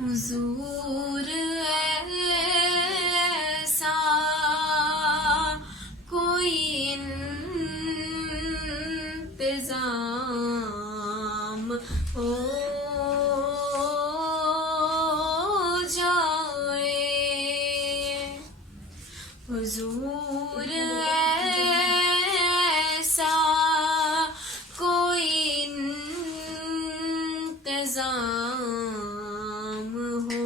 حضور ایسا کوئی انتظام ہو جائے، حضور ایسا کوئی انتظام ہو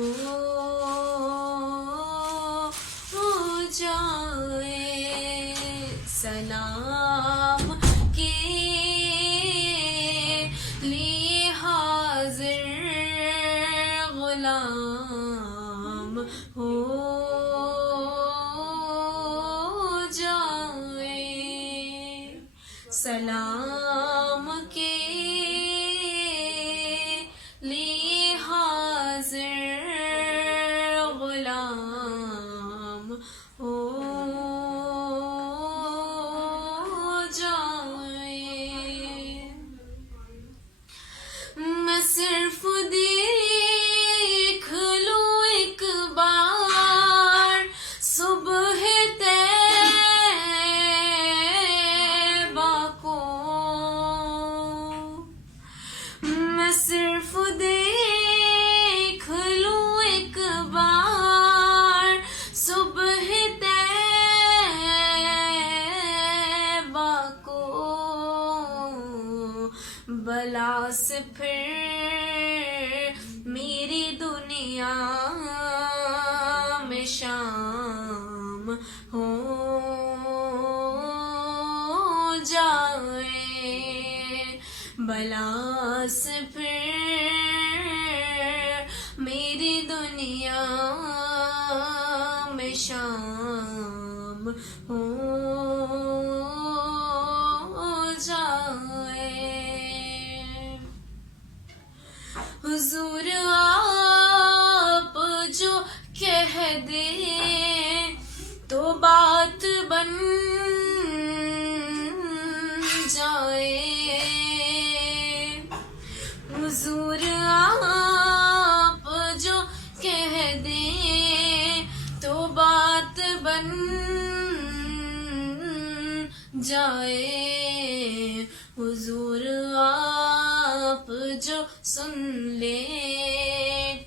جائے، سلام کے لیے حاضر غلام ہو جائے، سلام کے لیے حاضر غلام ہو جائے، میں صرف دیکھ لوں ایک بار صبح طیبہ کو، میں صرف دیکھ لوں ایک بار صبح طیبہ کو، بلا سے پھر میری دنیا میں شام ہو جائے، بلا سے پھر میری دنیا میں شام ہو جائے، حضور آپ جو کہہ دیں تو بات بن جائے، حضور آپ جو کہہ دیں تو بات بن جائے، حضور آپ جو سن لے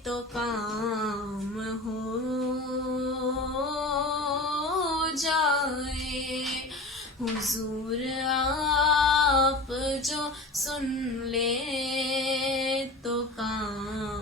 تو کام ہو جائے، حضور آپ جو سن لے تو کام